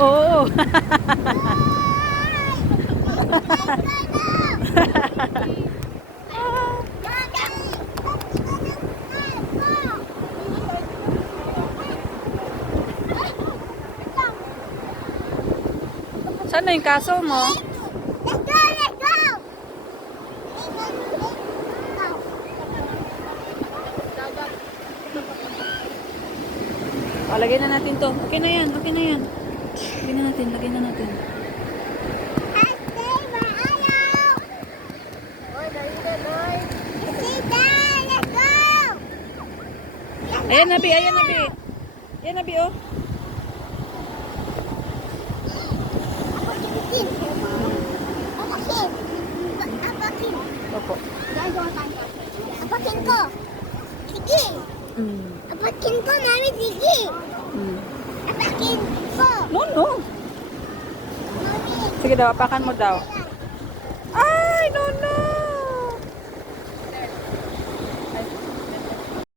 Oo. Saan na yung kaso mo? Let's go! Let's go! O, lagay na natin to. Okay na yan. Okay na yan. Lagay na natin. Lagay na natin. Ayan, Nabi. Ayan, Nabi. Ayan, Nabi, oh. Opo. Apakin ko. Sige. Apakin ko, mami. Sige. Apakin ko. No, no. Mami. Sige daw, apakan mo daw. Ay, no, no.